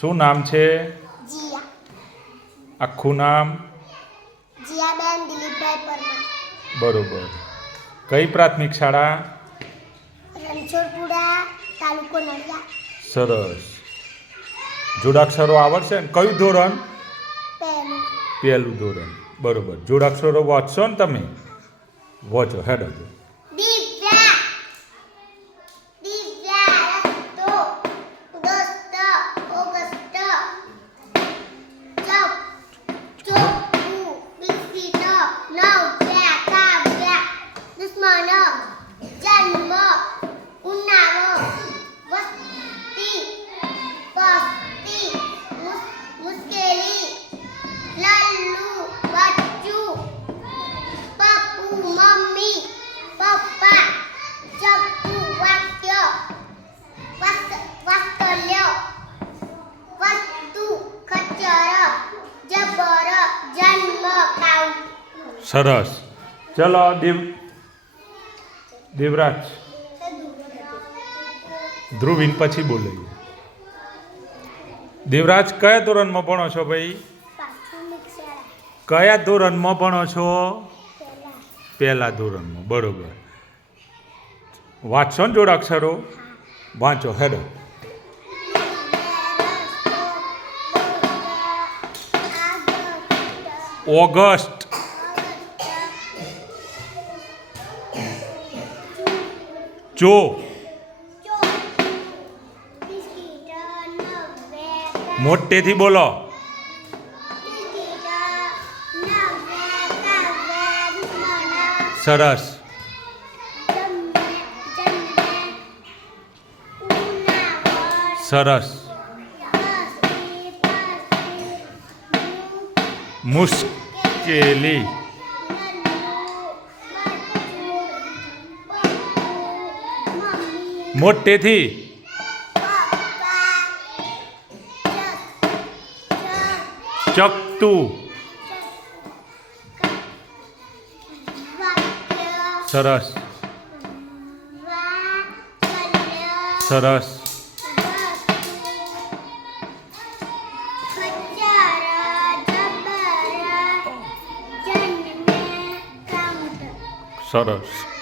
શું નામ છે? જીયા. આખું નામ? જીયાબેન દિલીપભાઈ પરમાર. બરોબર. કઈ પ્રાથમિક શાળા? રણછોડપુરા, તાલુકો નડિયાદ. સરસ. જોડાક્ષરો આવડશે ને? કયું ધોરણ? પહેલું. પહેલું ધોરણ. બરોબર. જોડાક્ષરો વાંચશો ને તમે? વાંચો હેડો. દિવ્યા, દિવ્યા, રસ્તો, દોસ્ત, ઓગસ્ટ, ચપ, ચોકુ, બિસ્કિટ, નવ્યા, કાવ્યા, દુશ્મન, જન્મ, ઉનાળો, વસ્તી, પસ્તી, મુશ્કેલી, લલ્લુ, બચ્ચું, પપ્પુ, મમ્મી, પપ્પા, ચપ્પુ, વાક્ય, વાત્સલ્ય, વસ્તુ, ખચ્ચર, જબર, જન્મ, કાઉન્ટ. સરસ. ચલો દેવરાજ. ધ્રુવીન પછી બોલે. દેવરાજ કયા ધોરણમાં ભણો છો ભાઈ? પ્રાથમિક શાળા. કયા ધોરણમાં ભણો છો? પહેલા. પહેલા ધોરણમાં. બરોબર. વાંચશો ને જોડાક્ષરો? વાંચો હેડો. ઓગસ્ટ, ચો, મોટેથી બોલો. સરસ. સરસ. મુશ્કેલી. મોટેથી. ચકતું. સરસ. સરસ. સરસ.